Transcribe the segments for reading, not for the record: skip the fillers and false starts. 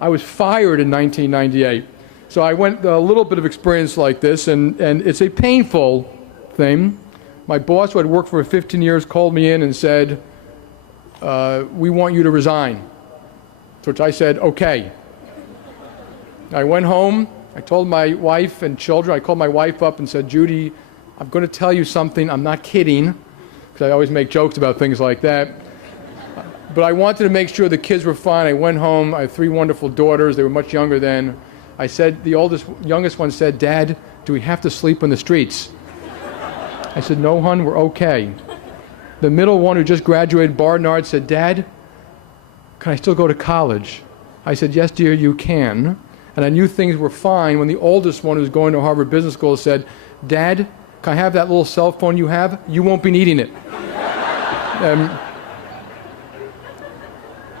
I was fired in 1998. So I went a little bit of experience like this, and it's a painful thing. My boss, who had worked for 15 years, called me in and said, we want you to resign. To which I said, okay. I went home, I told my wife and children, I called my wife up and said, Judy, I'm going to tell you something, I'm not kidding, because I always make jokes about things like that. But I wanted to make sure the kids were fine. I went home, I have 3 wonderful daughters, they were much younger then. I said, the youngest one said, Dad, do we have to sleep on the streets? I said, no, hon, we're okay. The middle one, who just graduated Barnard, said, Dad, can I still go to college? I said, yes, dear, you can. And I knew things were fine when the oldest one, who was going to Harvard Business School, said, Dad, can I have that little cell phone you have? You won't be needing it.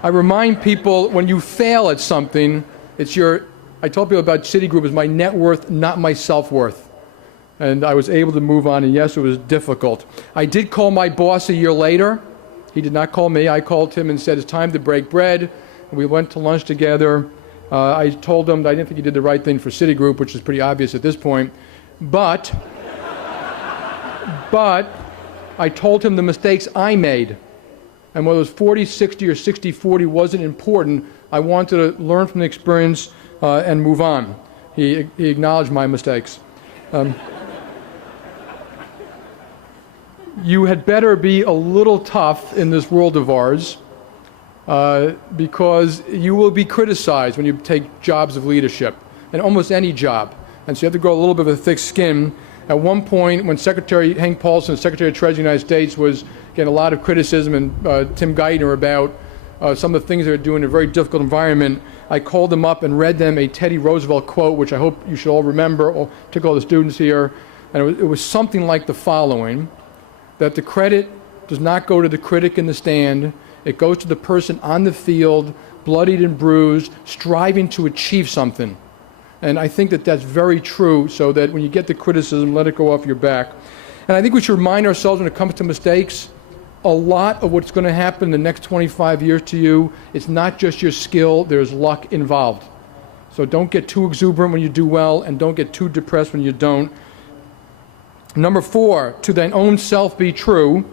I remind people, when you fail at something, I told people about Citigroup as my net worth, not my self-worth. And I was able to move on, and yes, it was difficult. I did call my boss a year later. He did not call me. I called him and said, it's time to break bread. And we went to lunch together. I told him that I didn't think he did the right thing for Citigroup, which is pretty obvious at this point. But I told him the mistakes I made. And whether it was 40, 60, or 60, 40 wasn't important. I wanted to learn from the experience and move on. He acknowledged my mistakes. You had better be a little tough in this world of ours, because you will be criticized when you take jobs of leadership, and almost any job. And so you have to grow a little bit of a thick skin. At one point, when Hank Paulson, Secretary of Treasury of the United States, was getting a lot of criticism, and Tim Geithner, about some of the things they were doing in a very difficult environment, I called them up and read them a Teddy Roosevelt quote, which I hope you should all remember, particularly all the students here. And it was something like the following, that the credit does not go to the critic in the stand. It goes to the person on the field, bloodied and bruised, striving to achieve something. And I think that that's very true, so that when you get the criticism, let it go off your back. And I think we should remind ourselves, when it comes to mistakes, a lot of what's going to happen in the next 25 years to you, it's not just your skill, there's luck involved. So don't get too exuberant when you do well, and don't get too depressed when you don't. Number 4, to thine own self be true.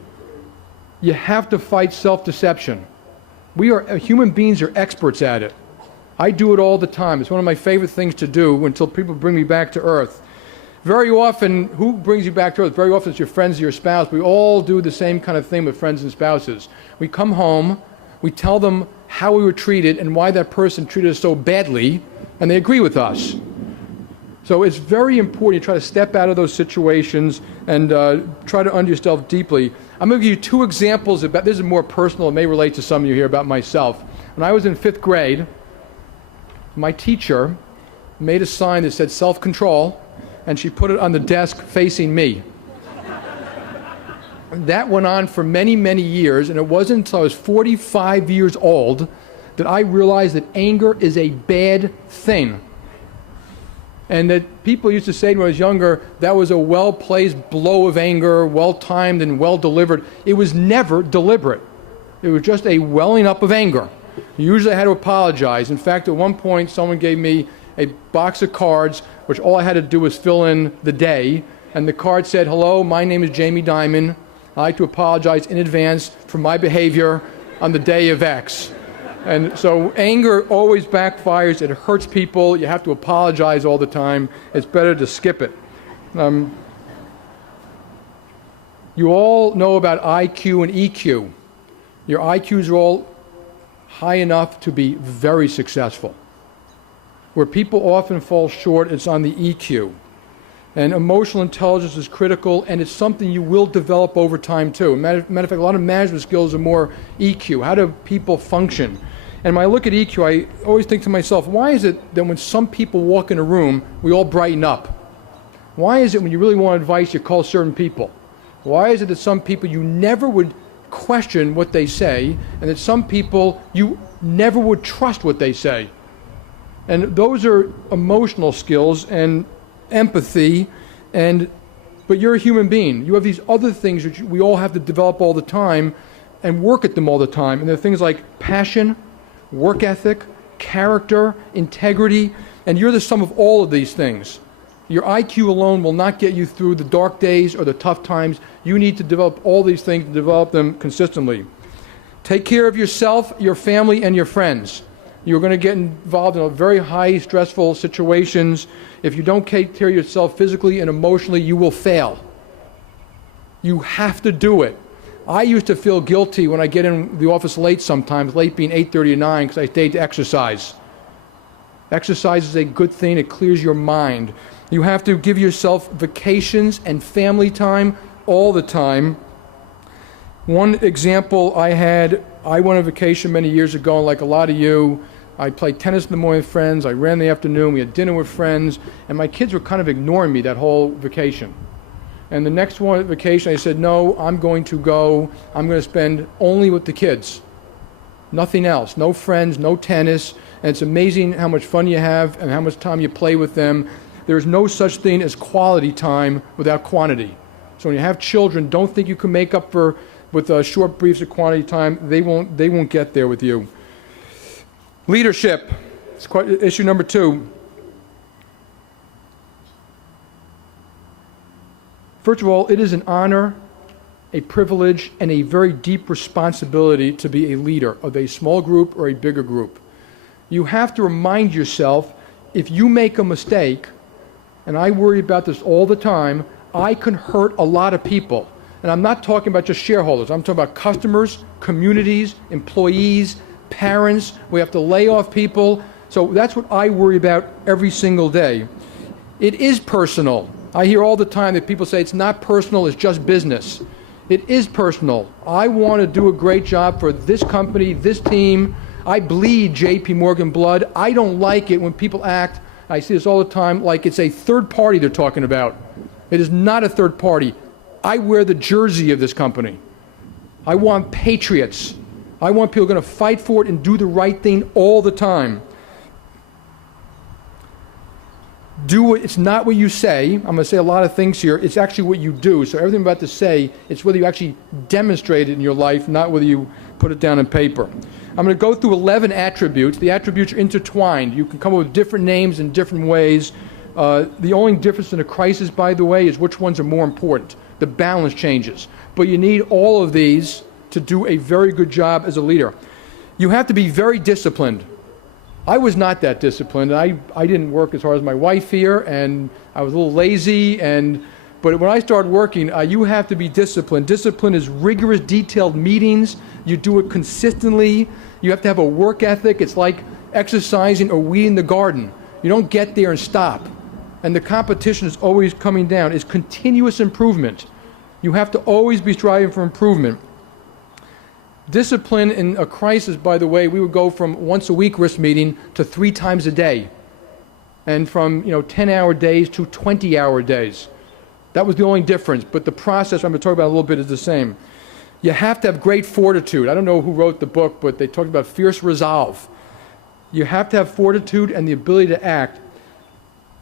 You have to fight self-deception. Human beings are experts at it. I do it all the time. It's one of my favorite things to do until people bring me back to earth. Very often, who brings you back to earth? Very often it's your friends or your spouse. We all do the same kind of thing with friends and spouses. We come home, we tell them how we were treated and why that person treated us so badly, and they agree with us. So it's very important you try to step out of those situations and try to understand yourself deeply. I'm going to give you 2 examples this is more personal, it may relate to some of you here, about myself. When I was in 5th grade, my teacher made a sign that said self-control, and she put it on the desk facing me. That went on for many, many years, and it wasn't until I was 45 years old that I realized that anger is a bad thing. And that people used to say to me when I was younger, that was a well-placed blow of anger, well-timed and well-delivered. It was never deliberate. It was just a welling up of anger. Usually I had to apologize. In fact, at one point, someone gave me a box of cards, which all I had to do was fill in the day. And the card said, hello, my name is Jamie Dimon. I'd like to apologize in advance for my behavior on the day of X. And so anger always backfires. It hurts people. You have to apologize all the time. It's better to skip it. You all know about IQ and EQ. Your IQs are all high enough to be very successful. Where people often fall short, it's on the EQ. And emotional intelligence is critical, and it's something you will develop over time too. Matter of fact, a lot of management skills are more EQ. How do people function? And when I look at EQ, I always think to myself, why is it that when some people walk in a room, we all brighten up? Why is it when you really want advice, you call certain people? Why is it that some people you never would question what they say, and that some people you never would trust what they say? And those are emotional skills and empathy, but you're a human being. You have these other things which we all have to develop all the time and work at them all the time. And they're things like passion, work ethic, character, integrity, and you're the sum of all of these things. Your IQ alone will not get you through the dark days or the tough times. You need to develop all these things, to develop them consistently. Take care of yourself, your family, and your friends. You're going to get involved in very high, stressful situations. If you don't take care of yourself physically and emotionally, you will fail. You have to do it. I used to feel guilty when I get in the office late sometimes, late being 8:30 to 9, because I stayed to exercise. Exercise is a good thing. It clears your mind. You have to give yourself vacations and family time all the time. One example I went on vacation many years ago, and like a lot of you, I played tennis in the morning with friends, I ran in the afternoon, we had dinner with friends, and my kids were kind of ignoring me that whole vacation. And the next vacation I said, no, I'm going to spend only with the kids. Nothing else, no friends, no tennis, and it's amazing how much fun you have and how much time you play with them. There's no such thing as quality time without quantity. So when you have children, don't think you can make up with short briefs of quantity time. They won't get there with you. Leadership, it's issue number 2. First of all, it is an honor, a privilege, and a very deep responsibility to be a leader of a small group or a bigger group. You have to remind yourself, if you make a mistake, and I worry about this all the time, I can hurt a lot of people. And I'm not talking about just shareholders. I'm talking about customers, communities, employees, parents. We have to lay off people. So that's what I worry about every single day. It is personal. I hear all the time that people say it's not personal, it's just business. It is personal. I want to do a great job for this company, this team. I bleed JP Morgan blood. I don't like it when people act, I see this all the time, like it's a third party they're talking about. It is not a third party. I wear the jersey of this company. I want patriots. I want people going to fight for it and do the right thing all the time. It's not what you say. I'm going to say a lot of things here. It's actually what you do. So everything I'm about to say, it's whether you actually demonstrate it in your life, not whether you put it down on paper. I'm going to go through 11 attributes. The attributes are intertwined. You can come up with different names in different ways. The only difference in a crisis, by the way, is which ones are more important. The balance changes. But you need all of these to do a very good job as a leader. You have to be very disciplined. I was not that disciplined. I didn't work as hard as my wife here, and I was a little lazy. But when I started working, you have to be disciplined. Discipline is rigorous, detailed meetings. You do it consistently. You have to have a work ethic. It's like exercising or weeding the garden. You don't get there and stop. And the competition is always coming down. It's continuous improvement. You have to always be striving for improvement. Discipline in a crisis, by the way, we would go from once a week risk meeting to 3 times a day. And from 10-hour days to 20-hour days. That was the only difference. But the process I'm going to talk about a little bit is the same. You have to have great fortitude. I don't know who wrote the book, but they talked about fierce resolve. You have to have fortitude and the ability to act.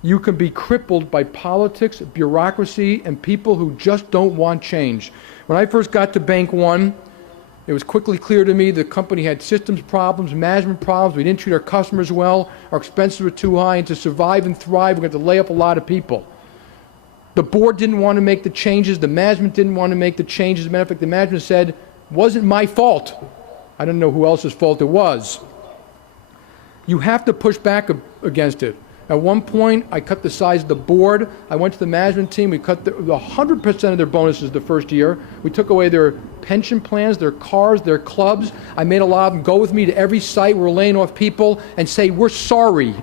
You can be crippled by politics, bureaucracy, and people who just don't want change. When I first got to Bank One, it was quickly clear to me the company had systems problems, management problems. We didn't treat our customers well. Our expenses were too high. And to survive and thrive, we're going to have to lay up a lot of people. The board didn't want to make the changes. The management didn't want to make the changes. As a matter of fact, the management said, it wasn't my fault. I don't know who else's fault it was. You have to push back against it. At one point, I cut the size of the board. I went to the management team. We cut 100% of their bonuses the first year. We took away their pension plans, their cars, their clubs. I made a lot of them go with me to every site where we're laying off people and say, we're sorry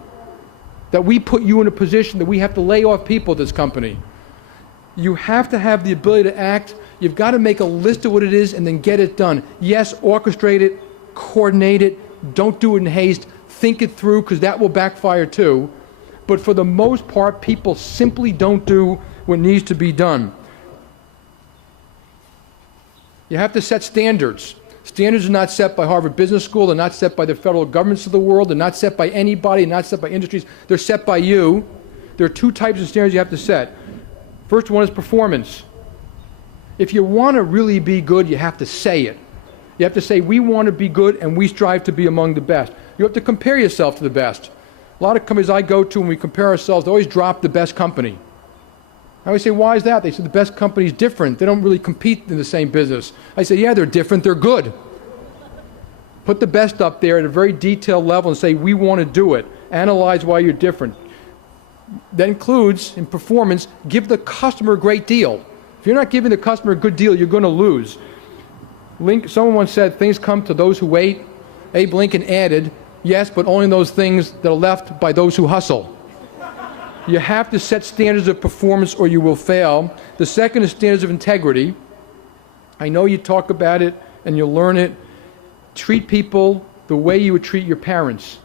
that we put you in a position that we have to lay off people at this company. You have to have the ability to act. You've got to make a list of what it is and then get it done. Yes, orchestrate it, coordinate it. Don't do it in haste. Think it through, because that will backfire too. But for the most part, people simply don't do what needs to be done. You have to set standards. Standards are not set by Harvard Business School. They're not set by the federal governments of the world. They're not set by anybody. They're not set by industries. They're set by you. There are 2 types of standards you have to set. First one is performance. If you want to really be good, you have to say it. You have to say, we want to be good and we strive to be among the best. You have to compare yourself to the best. A lot of companies I go to, when we compare ourselves, they always drop the best company. I always say, why is that? They say the best company is different. They don't really compete in the same business. I say, yeah, they're different, they're good. Put the best up there at a very detailed level and say, we want to do it. Analyze why you're different. That includes, in performance, give the customer a great deal. If you're not giving the customer a good deal, you're going to lose. Someone once said, things come to those who wait. Abe Lincoln added, yes, but only those things that are left by those who hustle. You have to set standards of performance or you will fail. The second is standards of integrity. I know you talk about it and you'll learn it. Treat people the way you would treat your parents.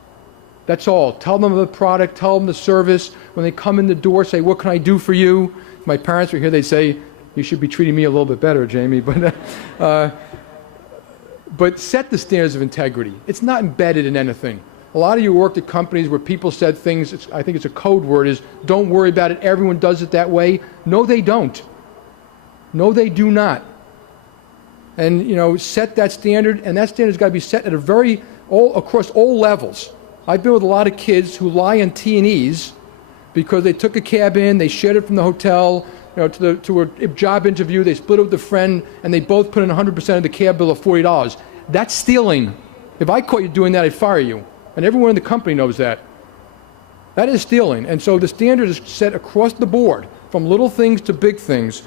That's all. Tell them the product, tell them the service. When they come in the door, say, what can I do for you? If my parents were here, they'd say, you should be treating me a little bit better, Jamie. But set the standards of integrity. It's not embedded in anything. A lot of you worked at companies where people said things, I think it's a code word, is don't worry about it, everyone does it that way. No, they don't. No, they do not. And, set that standard, and that standard's got to be set at across all levels. I've been with a lot of kids who lie on T&Es because they took a cab in, they shared it from the hotel, to a job interview, they split it with a friend, and they both put in 100% of the cab bill of $40. That's stealing. If I caught you doing that, I'd fire you. And everyone in the company knows that. That is stealing. And so the standard is set across the board, from little things to big things.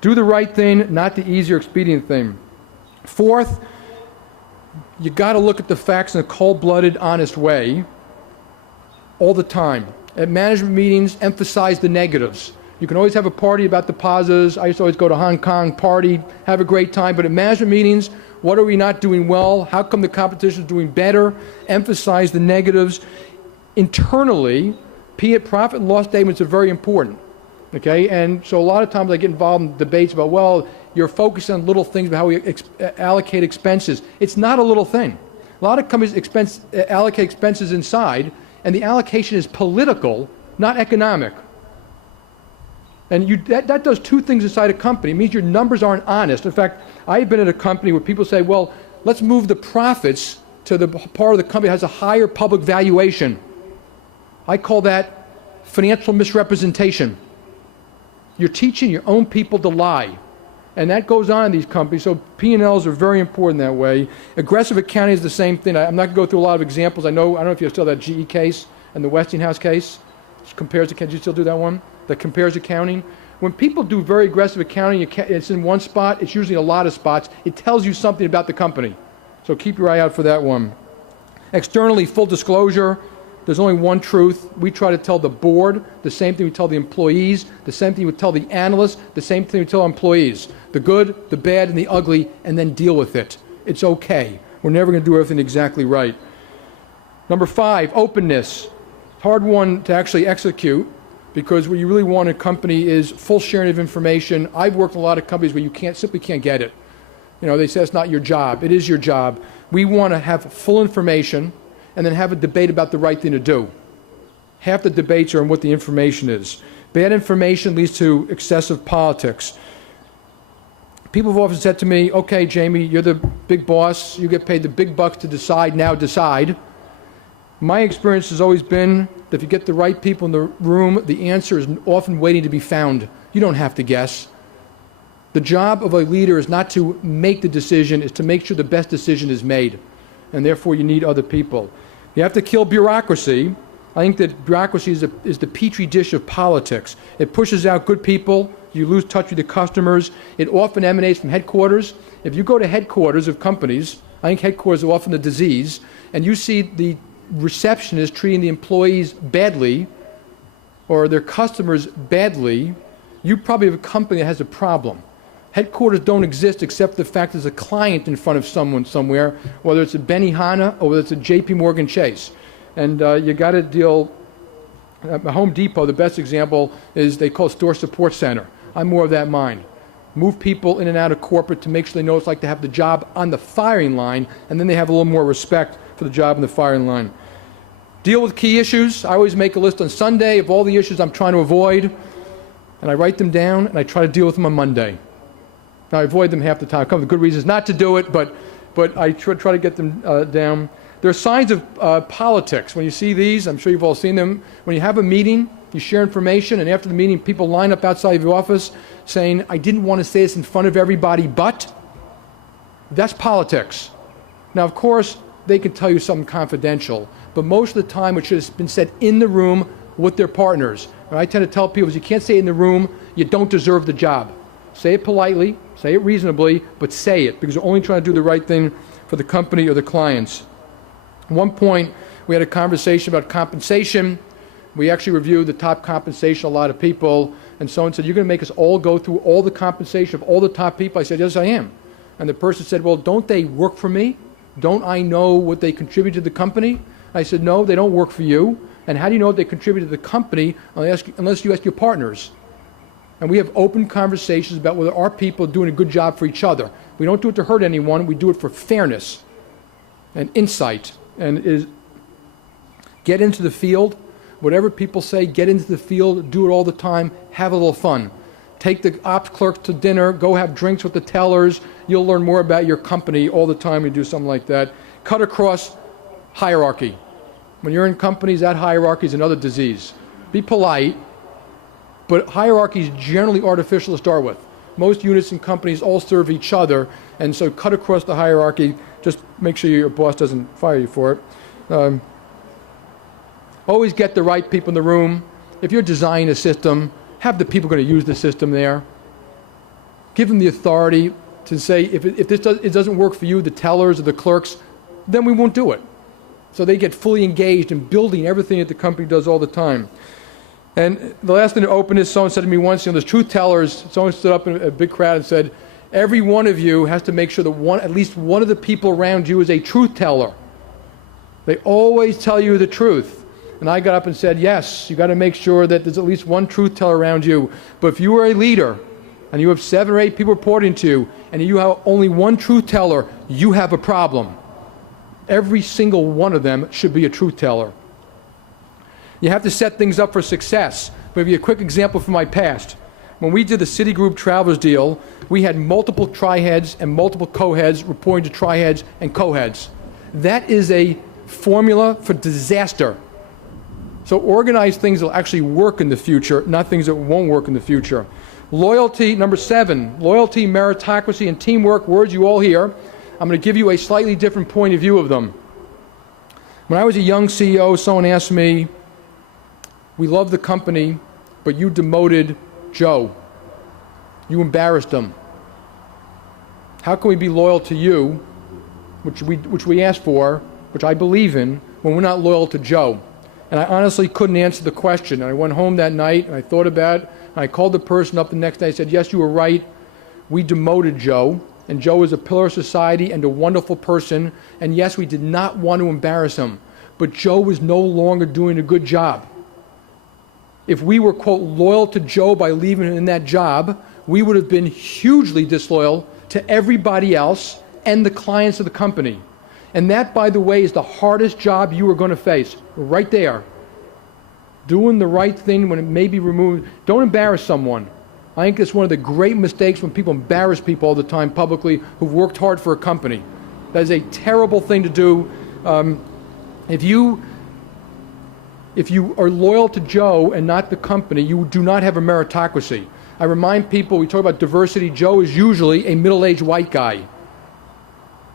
Do the right thing, not the easy or expedient thing. Fourth, you got to look at the facts in a cold-blooded, honest way all the time. At management meetings, emphasize the negatives. You can always have a party about the positives. I used to always go to Hong Kong, party, have a great time. But at management meetings, what are we not doing well? How come the competition is doing better? Emphasize the negatives. Internally, profit and loss statements are very important. Okay, and so a lot of times I get involved in debates about, well, you're focused on little things about how we allocate expenses. It's not a little thing. A lot of companies allocate expenses inside, and the allocation is political, not economic. And that does two things inside a company. It means your numbers aren't honest. In fact, I've been at a company where people say, well, let's move the profits to the part of the company that has a higher public valuation. I call that financial misrepresentation. You're teaching your own people to lie. And that goes on in these companies. So P&Ls are very important that way. Aggressive accounting is the same thing. I'm not going to go through a lot of examples. I don't know if you still have that GE case and the Westinghouse case. Compares accounting. Do you still do that one? That compares accounting. When people do very aggressive accounting, it's in one spot. It's usually a lot of spots. It tells you something about the company. So keep your eye out for that one. Externally, full disclosure. There's only one truth. We try to tell the board the same thing we tell the employees, the same thing we tell the analysts, the same thing we tell employees. The good, the bad, and the ugly, and then deal with it. It's okay. We're never going to do everything exactly right. Number 5, openness. Hard one to actually execute, because what you really want in a company is full sharing of information. I've worked in a lot of companies where you simply can't get it. They say it's not your job. It is your job. We want to have full information and then have a debate about the right thing to do. Half the debates are on what the information is. Bad information leads to excessive politics. People have often said to me, okay, Jamie, you're the big boss. You get paid the big bucks to decide. Now decide. My experience has always been that if you get the right people in the room, the answer is often waiting to be found. You don't have to guess. The job of a leader is not to make the decision, it's to make sure the best decision is made. And therefore you need other people. You have to kill bureaucracy. I think that bureaucracy is the petri dish of politics. It pushes out good people. You lose touch with the customers. It often emanates from headquarters. If you go to headquarters of companies, I think headquarters are often the disease, and you see the receptionist treating the employees badly or their customers badly, you probably have a company that has a problem. Headquarters don't exist except the fact there's a client in front of someone somewhere, whether it's a Benihana or whether it's a JP Morgan Chase. And you got to deal, at Home Depot, the best example is they call it store support center. I'm more of that mind. Move people in and out of corporate to make sure they know what it's like to have the job on the firing line, and then they have a little more respect for the job on the firing line. Deal with key issues. I always make a list on Sunday of all the issues I'm trying to avoid, and I write them down, and I try to deal with them on Monday. Now, I avoid them half the time. I come up with good reasons not to do it, but I try to get them down. There are signs of politics. When you see these, I'm sure you've all seen them. When you have a meeting, you share information, and after the meeting, people line up outside of your office saying, I didn't want to say this in front of everybody, but that's politics. Now, of course, they can tell you something confidential, but most of the time it should have been said in the room with their partners. And I tend to tell people, you can't say it in the room, you don't deserve the job. Say it politely, say it reasonably, but say it, because you're only trying to do the right thing for the company or the clients. At one point, we had a conversation about compensation. We actually reviewed the top compensation, a lot of people, and someone said, you're going to make us all go through all the compensation of all the top people? I said, yes, I am. And the person said, well, don't they work for me? Don't I know what they contribute to the company? I said, no, they don't work for you. And how do you know what they contribute to the company unless you ask your partners? And we have open conversations about whether our people are doing a good job for each other. We don't do it to hurt anyone. We do it for fairness and insight. And get into the field. Whatever people say, get into the field, do it all the time, have a little fun. Take the ops clerk to dinner, go have drinks with the tellers. You'll learn more about your company all the time when you do something like that. Cut across hierarchy. When you're in companies, that hierarchy is another disease. Be polite, but hierarchy is generally artificial to start with. Most units in companies all serve each other, and so cut across the hierarchy. Just make sure your boss doesn't fire you for it. Always get the right people in the room. If you're designing a system, have the people going to use the system there. Give them the authority to say, if it doesn't work for you, the tellers or the clerks, then we won't do it. So they get fully engaged in building everything that the company does all the time. And the last thing to open is, someone said to me once, there's truth tellers. Someone stood up in a big crowd and said, every one of you has to make sure that at least one of the people around you is a truth teller. They always tell you the truth. And I got up and said, yes, you got to make sure that there's at least one truth teller around you. But if you are a leader and you have 7 or 8 people reporting to you and you have only one truth teller, you have a problem. Every single one of them should be a truth teller. You have to set things up for success. I'll give you a quick example from my past. When we did the Citigroup Travelers deal, we had multiple tri-heads and multiple co-heads reporting to tri-heads and co-heads. That is a formula for disaster. So organize things that will actually work in the future, not things that won't work in the future. Loyalty, number 7, loyalty, meritocracy, and teamwork, words you all hear. I'm going to give you a slightly different point of view of them. When I was a young CEO, someone asked me, we love the company, but you demoted Joe. You embarrassed him. How can we be loyal to you, which we asked for, which I believe in, when we're not loyal to Joe? And I honestly couldn't answer the question. And I went home that night and I thought about it. And I called the person up the next day. I said, yes, you were right. We demoted Joe. And Joe is a pillar of society and a wonderful person. And yes, we did not want to embarrass him. But Joe was no longer doing a good job. If we were, quote, loyal to Joe by leaving him in that job, we would have been hugely disloyal to everybody else and the clients of the company. And that, by the way, is the hardest job you are going to face, right there. Doing the right thing when it may be removed. Don't embarrass someone. I think it's one of the great mistakes when people embarrass people all the time publicly who've worked hard for a company. That is a terrible thing to do. If you are loyal to Joe and not the company, you do not have a meritocracy. I remind people, we talk about diversity, Joe is usually a middle-aged white guy.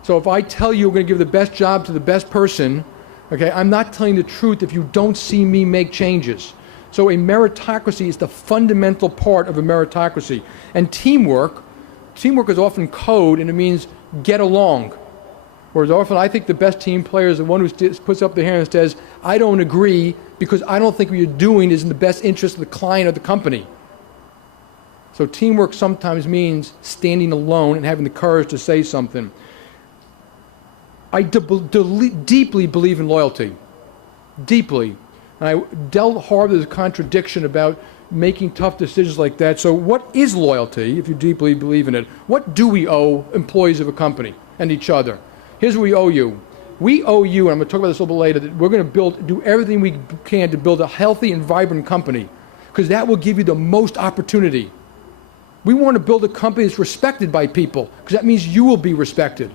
So if I tell you we're going to give the best job to the best person, okay, I'm not telling the truth if you don't see me make changes. So a meritocracy is the fundamental part of a meritocracy. And teamwork is often code, and it means get along. Whereas often I think the best team player is the one who puts up their hand and says, I don't agree because I don't think what you're doing is in the best interest of the client or the company. So teamwork sometimes means standing alone and having the courage to say something. I deeply believe in loyalty. Deeply. And I dealt hard with the contradiction about making tough decisions like that. So what is loyalty, if you deeply believe in it? What do we owe employees of a company and each other? Here's what we owe you. We owe you, and I'm going to talk about this a little bit later, that we're going to do everything we can to build a healthy and vibrant company, because that will give you the most opportunity. We want to build a company that's respected by people, because that means you will be respected.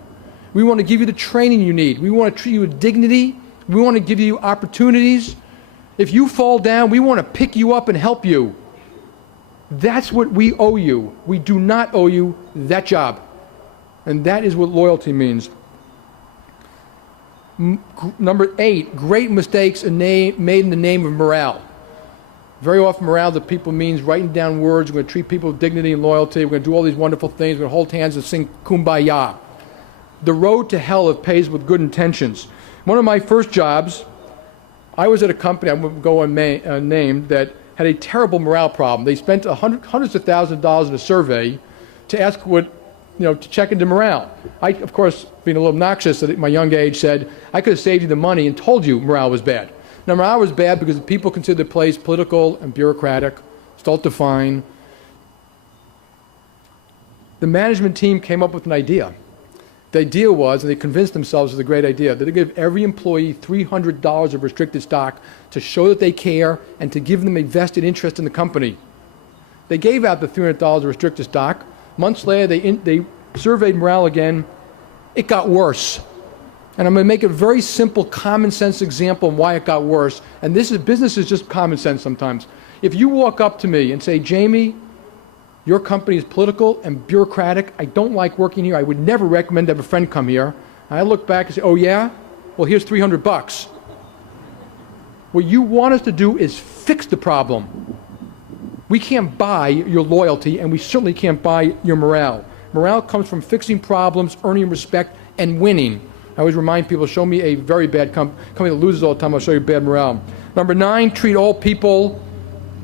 We want to give you the training you need. We want to treat you with dignity. We want to give you opportunities. If you fall down, we want to pick you up and help you. That's what we owe you. We do not owe you that job. And that is what loyalty means. Number 8, great mistakes are made in the name of morale. Very often morale to people means writing down words. We're going to treat people with dignity and loyalty. We're going to do all these wonderful things. We're going to hold hands and sing Kumbaya. The road to hell is paved with good intentions. One of my first jobs, I was at a company, I won't go unnamed, that had a terrible morale problem. They spent hundreds of thousands of dollars in a survey to ask to check into morale. I, of course, being a little obnoxious at my young age, said, I could have saved you the money and told you morale was bad. Now, morale was bad because the people considered the place political and bureaucratic, stultifying. The management team came up with an idea. The idea was, and they convinced themselves it was a great idea, that they give every employee $300 of restricted stock to show that they care and to give them a vested interest in the company. They gave out the $300 of restricted stock. Months later, they surveyed morale again. It got worse. And I'm going to make a very simple, common sense example of why it got worse. And business is just common sense sometimes. If you walk up to me and say, Jamie, your company is political and bureaucratic. I don't like working here. I would never recommend to have a friend come here. And I look back and say, oh yeah? Well, here's $300. What you want us to do is fix the problem. We can't buy your loyalty, and we certainly can't buy your morale. Morale comes from fixing problems, earning respect, and winning. I always remind people, show me a very bad company that loses all the time, I'll show you bad morale. Number 9, treat all people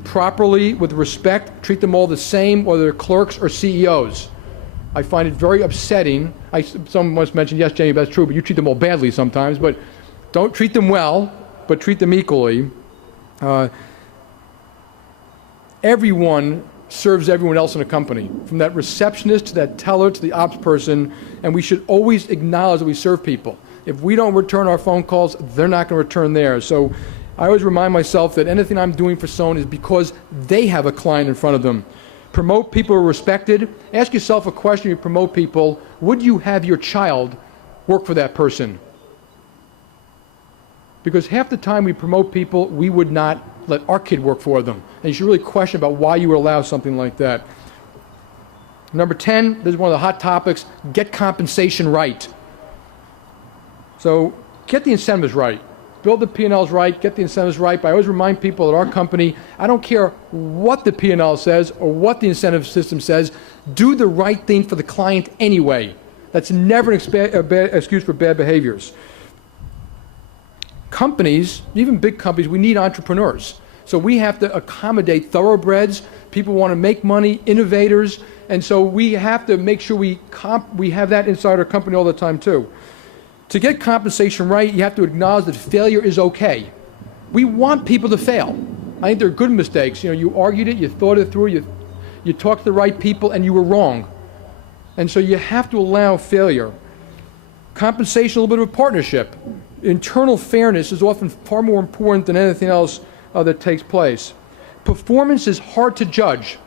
properly, with respect. Treat them all the same, whether they're clerks or CEOs. I find it very upsetting. Someone once mentioned, yes, Jamie, that's true, but you treat them all badly sometimes. But don't treat them well, but treat them equally. Everyone serves everyone else in a company, from that receptionist to that teller to the ops person, and we should always acknowledge that we serve people. If we don't return our phone calls, they're not going to return theirs. So I always remind myself that anything I'm doing for someone is because they have a client in front of them. Promote people who are respected. Ask yourself a question when you promote people. Would you have your child work for that person? Because half the time we promote people, we would not let our kid work for them. And you should really question about why you would allow something like that. Number 10, this is one of the hot topics, get compensation right. So get the incentives right. Build the P&Ls right, get the incentives right. But I always remind people at our company, I don't care what the P&L says or what the incentive system says, do the right thing for the client anyway. That's never an excuse for bad behaviors. Companies, even big companies, we need entrepreneurs. So we have to accommodate thoroughbreds, people who want to make money, innovators, and so we have to make sure we have that inside our company all the time too. To get compensation right, you have to acknowledge that failure is okay. We want people to fail. I think they're good mistakes. You argued it, you thought it through, you talked to the right people, and you were wrong. And so you have to allow failure. Compensation, a little bit of a partnership. Internal fairness is often far more important than anything else that takes place. Performance is hard to judge.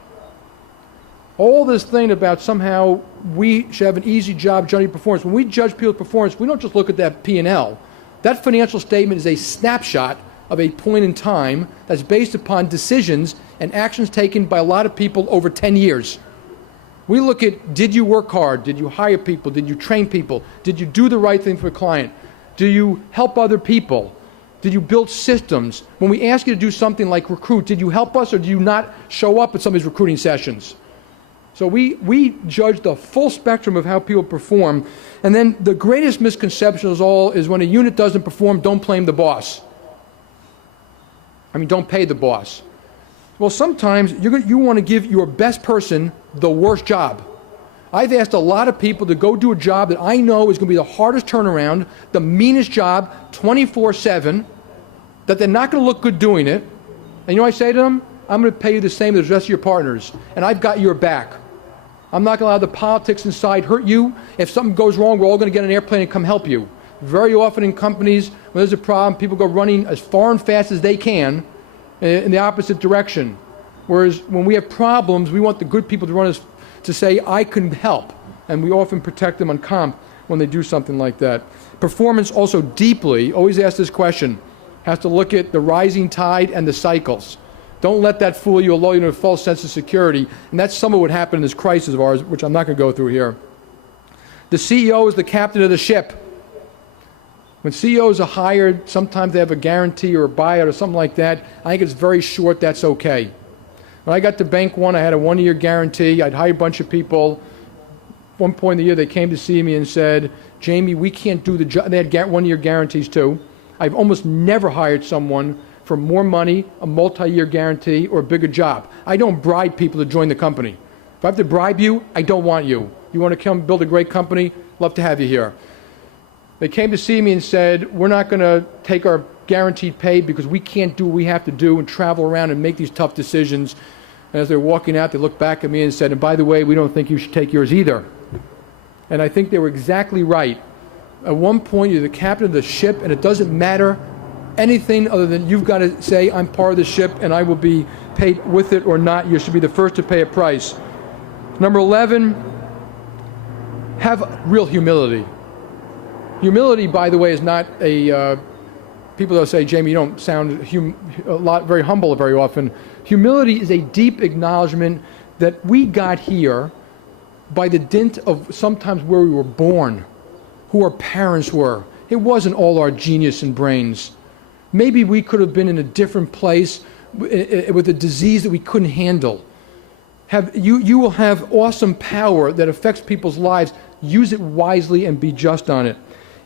All this thing about somehow we should have an easy job judging performance. When we judge people's performance, we don't just look at that P&L. That financial statement is a snapshot of a point in time that's based upon decisions and actions taken by a lot of people over 10 years. We look at, did you work hard? Did you hire people? Did you train people? Did you do the right thing for a client? Do you help other people? Did you build systems? When we ask you to do something like recruit, did you help us or do you not show up at some of these recruiting sessions? So we judge the full spectrum of how people perform. And then the greatest misconception of all is when a unit doesn't perform, don't blame the boss. Don't pay the boss. Well, sometimes you want to give your best person the worst job. I've asked a lot of people to go do a job that I know is going to be the hardest turnaround, the meanest job, 24/7, that they're not going to look good doing it. And I say to them, I'm going to pay you the same as the rest of your partners, and I've got your back. I'm not going to allow the politics inside hurt you. If something goes wrong, we're all going to get on an airplane and come help you. Very often in companies, when there's a problem, people go running as far and fast as they can in the opposite direction. Whereas when we have problems, we want the good people to say, I can help. And we often protect them on comp. when they do something like that. Performance also deeply, always ask this question, has to look at the rising tide and the cycles. Don't let that fool you or lull you into a false sense of security. And that's some of what happened in this crisis of ours, which I'm not going to go through here. The CEO is the captain of the ship. When CEOs are hired, sometimes they have a guarantee or a buyout or something like that. I think it's very short, that's okay. When I got to Bank One, I had a 1-year guarantee. I'd hired a bunch of people. One point in the year, they came to see me and said, Jamie, we can't do the job. They had 1-year guarantees too. I've almost never hired someone for more money, a multi-year guarantee, or a bigger job. I don't bribe people to join the company. If I have to bribe you, I don't want you. You want to come build a great company? Love to have you here. They came to see me and said, we're not going to take our guaranteed pay because we can't do what we have to do and travel around and make these tough decisions. And as they're walking out, they looked back at me and said, and by the way, we don't think you should take yours either. And I think they were exactly right. At one point, you're the captain of the ship, and it doesn't matter anything other than you've got to say, I'm part of the ship, and I will be paid with it or not. You should be the first to pay a price. Number 11, have real humility. Humility, by the way, is not a, people that say, Jamie, you don't sound very humble very often. Humility is a deep acknowledgement that we got here by the dint of sometimes where we were born, who our parents were. It wasn't all our genius and brains. Maybe we could have been in a different place with a disease that we couldn't handle. You will have awesome power that affects people's lives. Use it wisely and be just on it.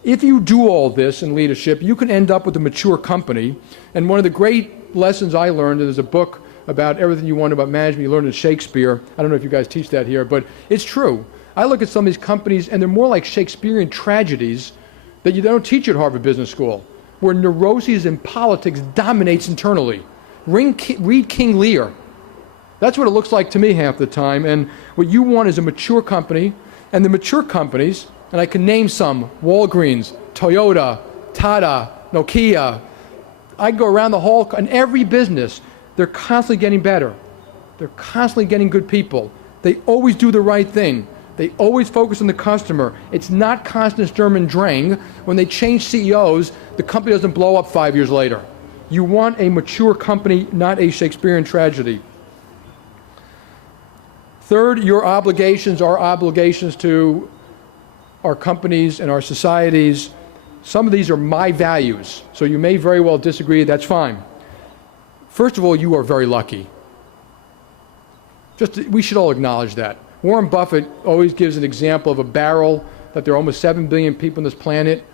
If you do all this in leadership, you can end up with a mature company. And one of the great lessons I learned, and there's a book about everything you want about management you learned in Shakespeare. I don't know if you guys teach that here, but it's true. I look at some of these companies, and they're more like Shakespearean tragedies that you don't teach at Harvard Business School, where neuroses and politics dominates internally. Read King Lear. That's what it looks like to me half the time. And what you want is a mature company, and the mature companies, and I can name some, Walgreens, Toyota, Tata, Nokia. I go around the hall, and every business, they're constantly getting better. They're constantly getting good people. They always do the right thing. They always focus on the customer. It's not constant Sturm und Drang. When they change CEOs, the company doesn't blow up 5 years later. You want a mature company, not a Shakespearean tragedy. Third, your obligations are obligations to our companies and our societies. Some of these are my values, so you may very well disagree, that's fine. First of all, you are very lucky. We should all acknowledge that. Warren Buffett always gives an example of a barrel, that there are almost 7 billion people on this planet,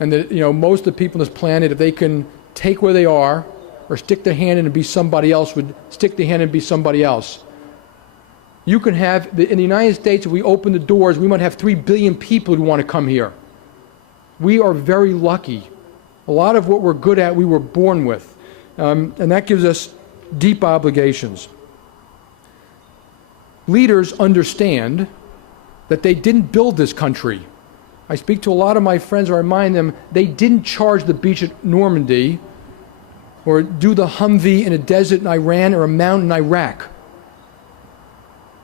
and that most of the people on this planet, if they can take where they are or stick their hand in and be somebody else, would stick their hand in and be somebody else. You can have, in the United States, if we open the doors, we might have 3 billion people who want to come here. We are very lucky. A lot of what we're good at, we were born with. And that gives us deep obligations. Leaders understand that they didn't build this country. I speak to a lot of my friends, I remind them, they didn't charge the beach at Normandy or do the Humvee in a desert in Iran or a mountain in Iraq.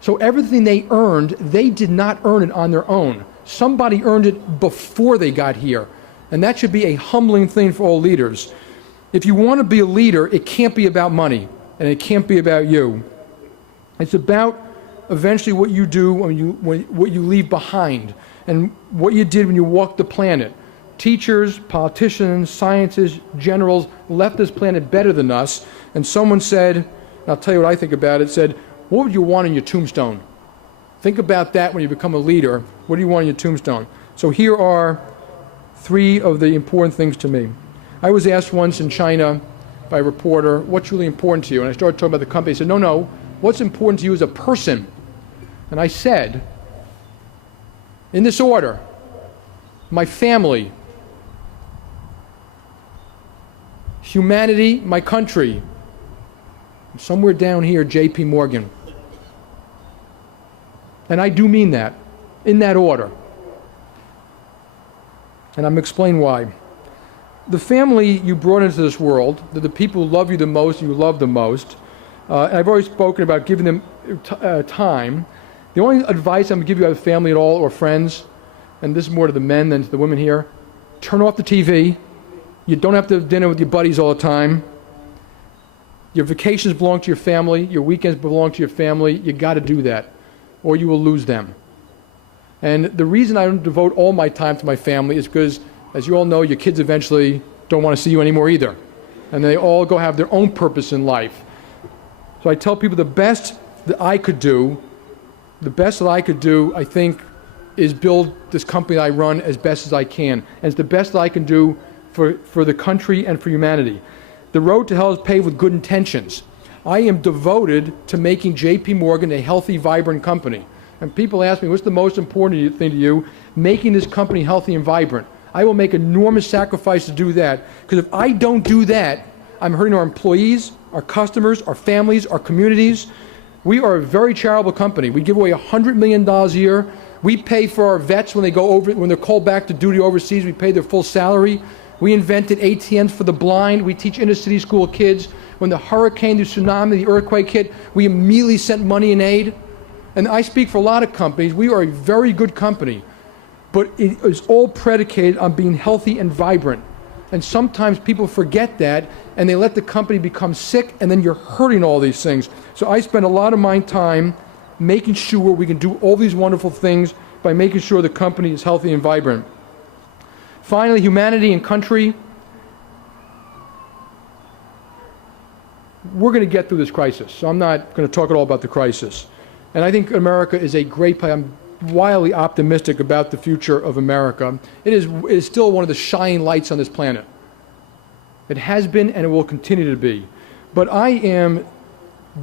So everything they earned, they did not earn it on their own. Somebody earned it before they got here. And that should be a humbling thing for all leaders. If you want to be a leader, it can't be about money, and it can't be about you. It's about eventually what you do what you leave behind, and what you did when you walked the planet. Teachers, politicians, scientists, generals left this planet better than us. And someone said, and I'll tell you what I think about it, said, what would you want on your tombstone? Think about that when you become a leader. What do you want on your tombstone? So here are 3 of the important things to me. I was asked once in China by a reporter, what's really important to you? And I started talking about the company. He said, no, what's important to you as a person? And I said, in this order, my family, humanity, my country, and somewhere down here, J.P. Morgan. And I do mean that, in that order. And I'm going to explain why. The family you brought into this world, the people who love you the most, you love the most, and I've already spoken about giving them time. The only advice I'm going to give you about family at all or friends, and this is more to the men than to the women here, turn off the TV. You don't have to have dinner with your buddies all the time. Your vacations belong to your family. Your weekends belong to your family. You got to do that, or you will lose them. And the reason I don't devote all my time to my family is because, as you all know, your kids eventually don't want to see you anymore either. And they all go have their own purpose in life. So I tell people the best that I could do, I think, is build this company that I run as best as I can. And it's the best that I can do for the country and for humanity. The road to hell is paved with good intentions. I am devoted to making J.P. Morgan a healthy, vibrant company. And people ask me, what's the most important thing to you? Making this company healthy and vibrant. I will make enormous sacrifice to do that. Because if I don't do that, I'm hurting our employees, our customers, our families, our communities. We are a very charitable company. We give away $100 million a year. We pay for our vets when they're called back to duty overseas. We pay their full salary. We invented ATMs for the blind. We teach inner-city school kids. When the hurricane, the tsunami, the earthquake hit, we immediately sent money and aid. And I speak for a lot of companies. We are a very good company. But it is all predicated on being healthy and vibrant. And sometimes people forget that, and they let the company become sick, and then you're hurting all these things. So I spend a lot of my time making sure we can do all these wonderful things by making sure the company is healthy and vibrant. Finally, humanity and country. We're going to get through this crisis, so I'm not going to talk at all about the crisis. And I think America is a great place. I'm wildly optimistic about the future of America. It is still one of the shining lights on this planet. It has been and it will continue to be. But I am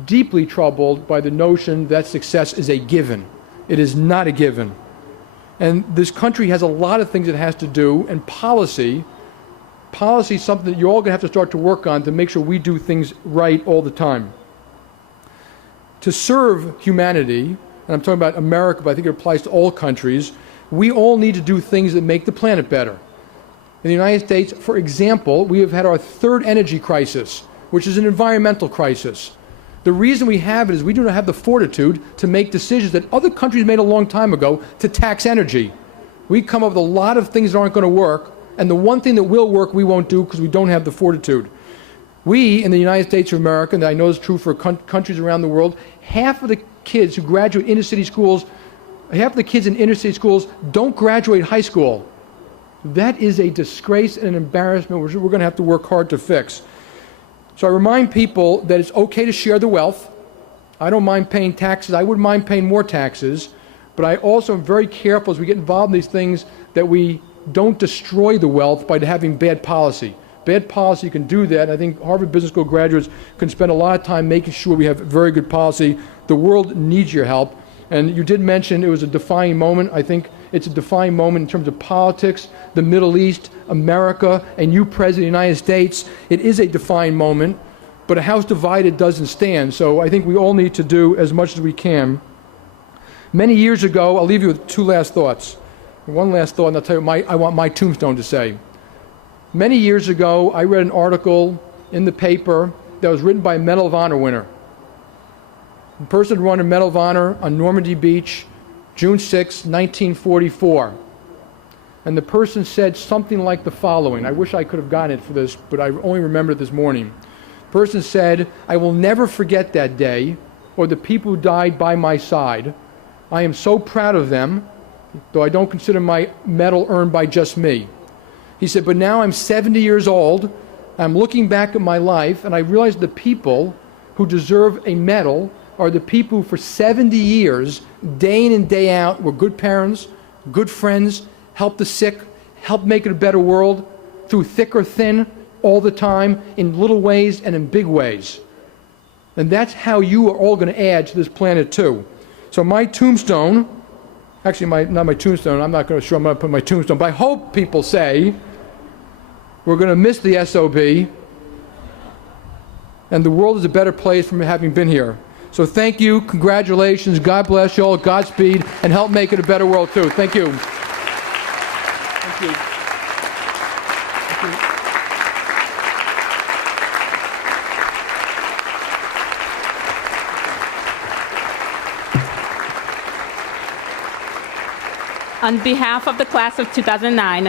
deeply troubled by the notion that success is a given. It is not a given. And this country has a lot of things it has to do, and policy is something that you're all going to have to start to work on to make sure we do things right all the time. To serve humanity, and I'm talking about America, but I think it applies to all countries, we all need to do things that make the planet better. In the United States, for example, we have had our third energy crisis, which is an environmental crisis. The reason we have it is we do not have the fortitude to make decisions that other countries made a long time ago to tax energy. We come up with a lot of things that aren't going to work, and the one thing that will work we won't do because we don't have the fortitude. We, in the United States of America, and I know it's true for countries around the world, half of the kids who graduate inner-city schools, half of the kids in inner-city schools don't graduate high school. That is a disgrace and an embarrassment which we're going to have to work hard to fix. So I remind people that it's okay to share the wealth. I don't mind paying taxes. I wouldn't mind paying more taxes. But I also am very careful as we get involved in these things that we don't destroy the wealth by having bad policy. Bad policy can do that. I think Harvard Business School graduates can spend a lot of time making sure we have very good policy. The world needs your help. And you did mention it was a defining moment. I think it's a defining moment in terms of politics, the Middle East, America, and you, President of the United States. It is a defining moment, but a house divided doesn't stand. So I think we all need to do as much as we can. Many years ago, I'll leave you with two last thoughts. One last thought, and I'll tell you what I want my tombstone to say. Many years ago, I read an article in the paper that was written by a Medal of Honor winner. The person won a Medal of Honor on Normandy Beach, June 6, 1944. And the person said something like the following. I wish I could have gotten it for this, but I only remembered it this morning. The person said, "I will never forget that day or the people who died by my side. I am so proud of them, though I don't consider my medal earned by just me." He said, "But now I'm 70 years old. I'm looking back at my life, and I realize the people who deserve a medal are the people who for 70 years, day in and day out, were good parents, good friends, helped the sick, helped make it a better world, through thick or thin, all the time, in little ways and in big ways." And that's how you are all going to add to this planet too. So my tombstone, actually not my tombstone, I'm not going to sure I'm going to put my tombstone, but I hope people say, we're going to miss the SOB, and the world is a better place from having been here. So thank you, congratulations, God bless you all, Godspeed, and help make it a better world too. Thank you. Thank you. Thank you. On behalf of the class of 2009,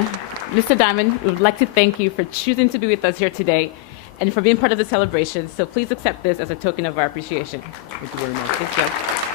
Mr. Dimon, we would like to thank you for choosing to be with us here today and for being part of the celebration. So please accept this as a token of our appreciation. Thank you very much. Thank you.